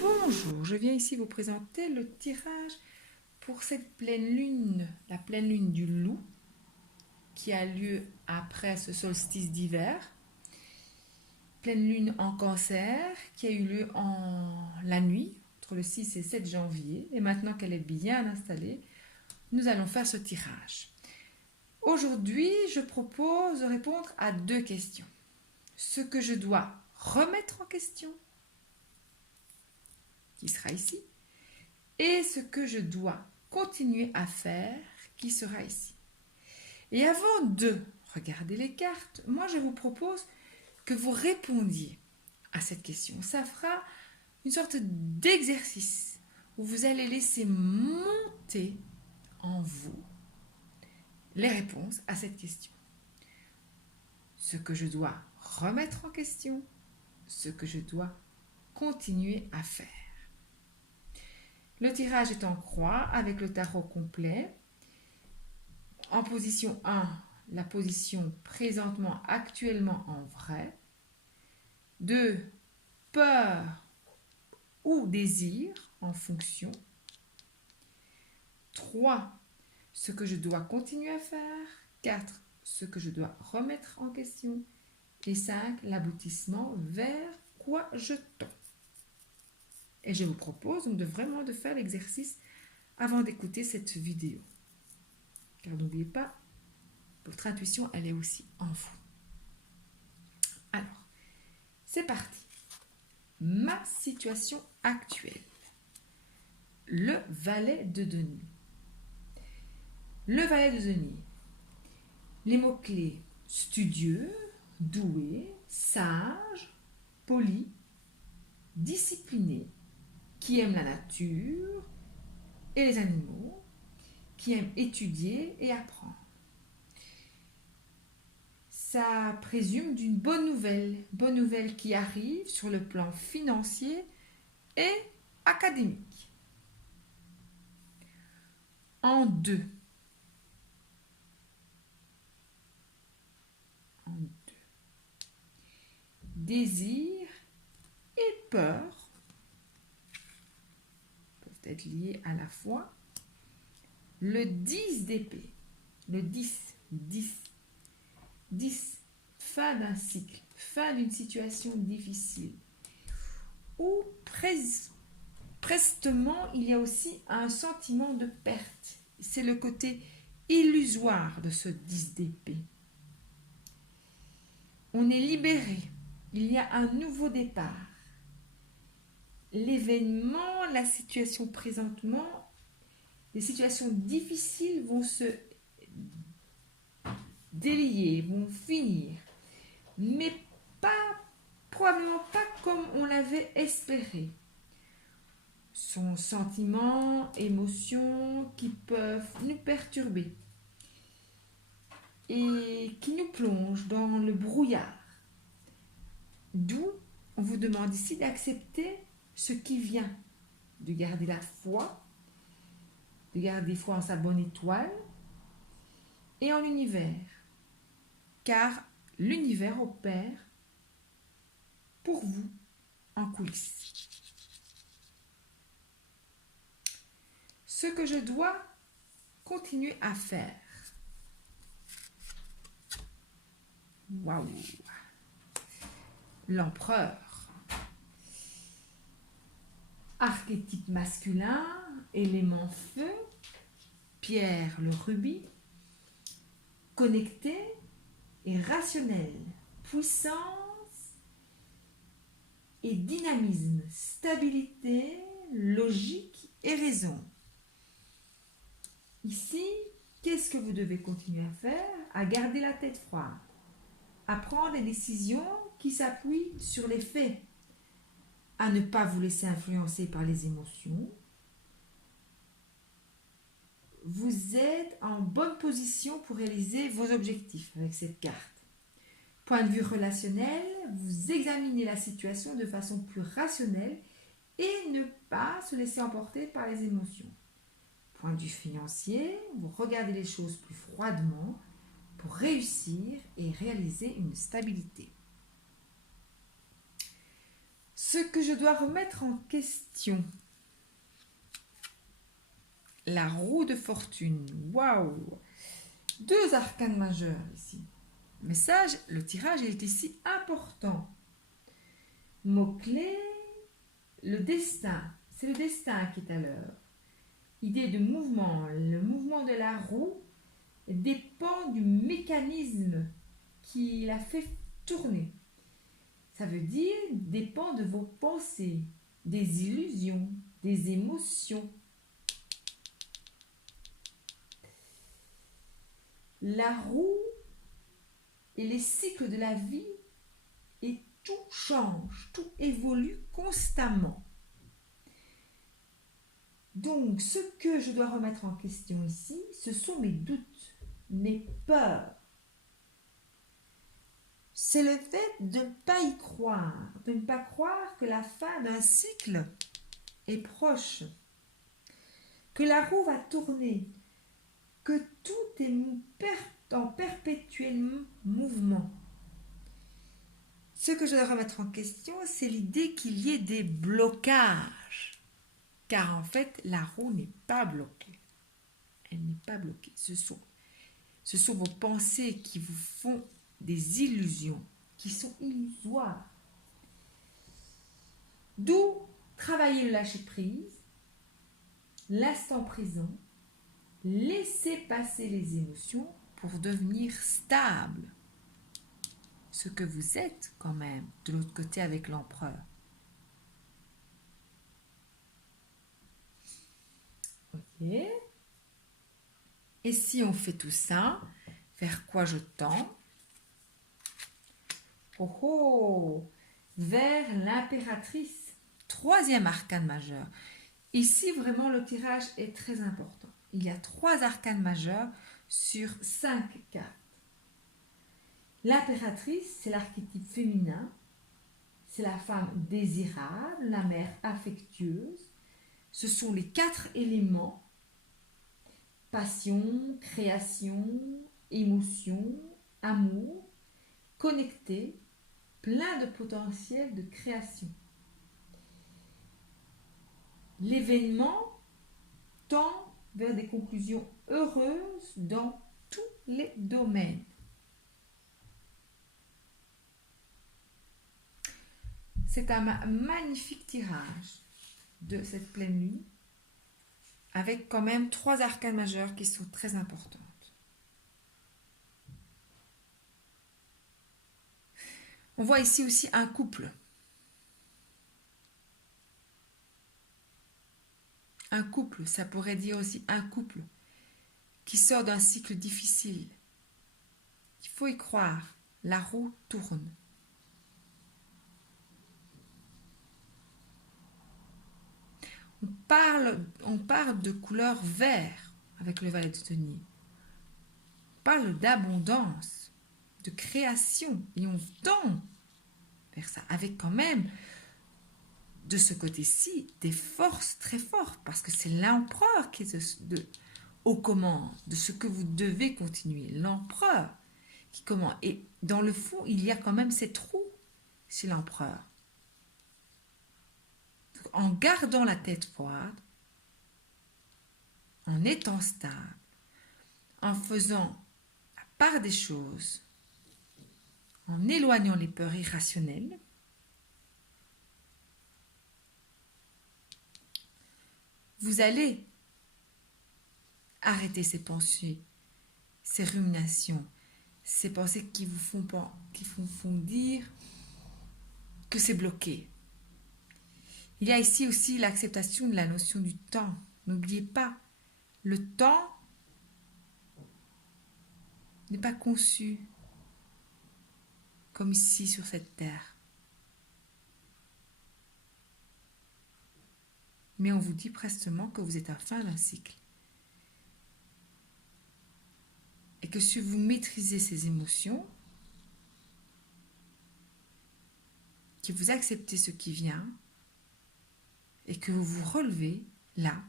Bonjour, je viens ici vous présenter le tirage pour cette pleine lune, la pleine lune du loup, qui a lieu après ce solstice d'hiver. Pleine lune en Cancer, qui a eu lieu la nuit, entre le 6 et 7 janvier. Et maintenant qu'elle est bien installée, nous allons faire ce tirage. Aujourd'hui, je propose de répondre à 2 questions. Ce que je dois remettre en question, qui sera ici, et ce que je dois continuer à faire, qui sera ici. Et avant de regarder les cartes, moi je vous propose que vous répondiez à cette question. Ça fera une sorte d'exercice où vous allez laisser monter en vous les réponses à cette question. Ce que je dois remettre en question, ce que je dois continuer à faire. Le tirage est en croix avec le tarot complet. En position 1, la position présentement, actuellement en vrai. 2, peur ou désir en fonction. 3, ce que je dois continuer à faire. 4, ce que je dois remettre en question. Et 5, l'aboutissement vers quoi je tends. Et je vous propose donc vraiment de faire l'exercice avant d'écouter cette vidéo. Car n'oubliez pas, votre intuition, elle est aussi en vous. Alors, c'est parti. Ma situation actuelle. Le valet de denier. Le valet de denier. Les mots-clés studieux, doué, sage, poli, discipliné, qui aime la nature et les animaux, qui aime étudier et apprendre. Ça présume d'une bonne nouvelle qui arrive sur le plan financier et académique. En 2. Désir et peur peuvent être liés à la fois. Le 10 d'épée. Le 10. 10. Fin d'un cycle, fin d'une situation difficile. Ou prestement, il y a aussi un sentiment de perte. C'est le côté illusoire de ce 10 d'épée. On est libéré. Il y a un nouveau départ. L'événement, la situation présentement, les situations difficiles vont se délier, vont finir. Mais probablement pas comme on l'avait espéré. Sont sentiments, émotions qui peuvent nous perturber et qui nous plongent dans le brouillard. D'où on vous demande ici d'accepter ce qui vient, de garder la foi, de garder foi en sa bonne étoile et en l'univers, car l'univers opère pour vous en coulisses. Ce que je dois continuer à faire. Waouh! L'empereur. Archétype masculin, élément feu, pierre le rubis, connecté et rationnel, puissance et dynamisme, stabilité, logique et raison. Ici, qu'est-ce que vous devez continuer à faire? À garder la tête froide, à prendre des décisions qui s'appuient sur les faits, à ne pas vous laisser influencer par les émotions. Vous êtes en bonne position pour réaliser vos objectifs avec cette carte. Point de vue relationnel, vous examinez la situation de façon plus rationnelle et ne pas se laisser emporter par les émotions. Point de vue financier, vous regardez les choses plus froidement, pour réussir et réaliser une stabilité. Ce que je dois remettre en question. La roue de fortune. Waouh! 2 arcanes majeurs ici. Message, le tirage est ici important. Mot-clé, le destin. C'est le destin qui est à l'œuvre. Idée de mouvement. Le mouvement de la roue dépend du mécanisme qui la fait tourner. Ça veut dire dépend de vos pensées, des illusions, des émotions. La roue et les cycles de la vie, et tout change, tout évolue constamment. Donc, ce que je dois remettre en question ici, ce sont mes doutes, mes peurs. C'est le fait de ne pas y croire, de ne pas croire que la fin d'un cycle est proche, que la roue va tourner, que tout est en perpétuel mouvement. Ce que je dois remettre en question, c'est l'idée qu'il y ait des blocages. Car en fait, la roue n'est pas bloquée. Elle n'est pas bloquée. Ce sont vos pensées qui vous font des illusions, qui sont illusoires. D'où travailler le lâcher-prise, l'instant présent, laisser passer les émotions pour devenir stable. Ce que vous êtes quand même de l'autre côté avec l'empereur. Ok. Et si on fait tout ça, vers quoi je tends? Oh oh, vers l'impératrice. 3e arcane majeur. Ici, vraiment, le tirage est très important. Il y a 3 arcanes majeurs sur 5 cartes. L'impératrice, c'est l'archétype féminin. C'est la femme désirable, la mère affectueuse. Ce sont les 4 éléments. Passion, création, émotion, amour, connecté, plein de potentiel de création. L'événement tend vers des conclusions heureuses dans tous les domaines. C'est un magnifique tirage de cette pleine lune, avec quand même 3 arcanes majeures qui sont très importantes. On voit ici aussi un couple. Un couple, ça pourrait dire aussi un couple qui sort d'un cycle difficile. Il faut y croire, la roue tourne. On parle de couleur vert avec le valet de denier. On parle d'abondance, de création, et on tend vers ça, avec quand même, de ce côté-ci, des forces très fortes, parce que c'est l'empereur qui est aux commandes de ce que vous devez continuer. L'empereur qui commande. Et dans le fond, il y a quand même ces trous chez l'empereur. En gardant la tête froide, en étant stable, en faisant la part des choses, en éloignant les peurs irrationnelles, vous allez arrêter ces pensées, ces ruminations, ces pensées qui vous font dire que c'est bloqué. Il y a ici aussi l'acceptation de la notion du temps. N'oubliez pas, le temps n'est pas conçu comme ici sur cette terre. Mais on vous dit prestement que vous êtes à la fin d'un cycle. Et que si vous maîtrisez ces émotions, que vous acceptez ce qui vient, et que vous vous relevez, là,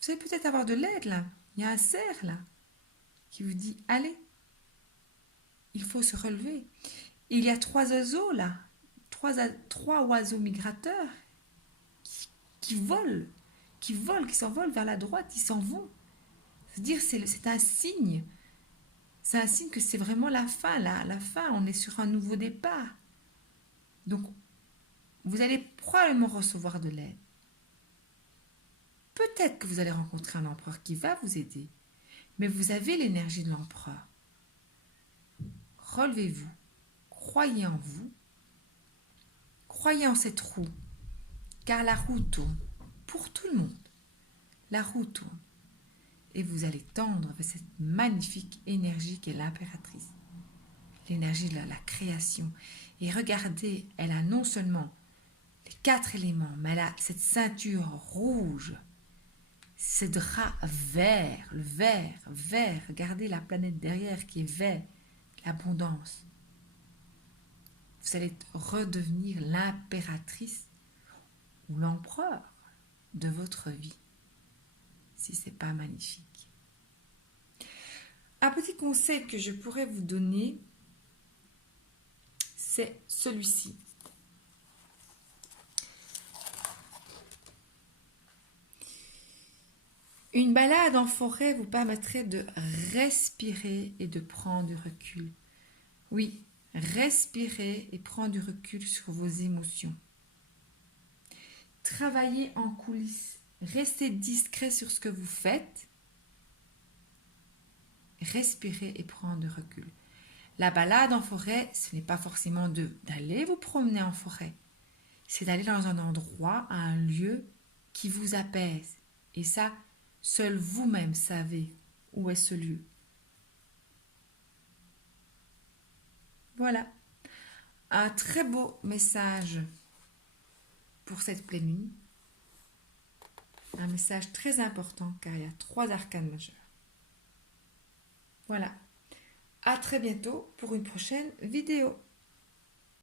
vous allez peut-être avoir de l'aide, là. Il y a un cerf, là, qui vous dit, allez, il faut se relever. Il y a 3 oiseaux là, trois oiseaux migrateurs qui volent, qui s'envolent vers la droite, ils s'en vont. C'est-à-dire, c'est un signe. C'est un signe que c'est vraiment la fin, là. La fin, on est sur un nouveau départ. Donc, vous allez probablement recevoir de l'aide. Peut-être que vous allez rencontrer un empereur qui va vous aider. Mais vous avez l'énergie de l'empereur. Relevez-vous. Croyez en vous. Croyez en cette roue. Car la roue tourne. Pour tout le monde. La roue tourne. Et vous allez tendre vers cette magnifique énergie qui est l'impératrice. L'énergie de la création. Et regardez, elle a non seulement les 4 éléments, mais elle a cette ceinture rouge, ce drap vert, le vert. Regardez la planète derrière qui est vert, l'abondance. Vous allez redevenir l'impératrice ou l'empereur de votre vie. Si ce n'est pas magnifique. Un petit conseil que je pourrais vous donner, c'est celui-ci. Une balade en forêt vous permettrait de respirer et de prendre du recul. Oui, respirer et prendre du recul sur vos émotions. Travaillez en coulisses. Restez discret sur ce que vous faites. Respirez et prendre du recul. La balade en forêt, ce n'est pas forcément d'aller vous promener en forêt. C'est d'aller dans un endroit, à un lieu qui vous apaise. Et ça, seul vous-même savez où est ce lieu. Voilà. Un très beau message pour cette pleine lune. Un message très important car il y a 3 arcanes majeurs. Voilà. À très bientôt pour une prochaine vidéo.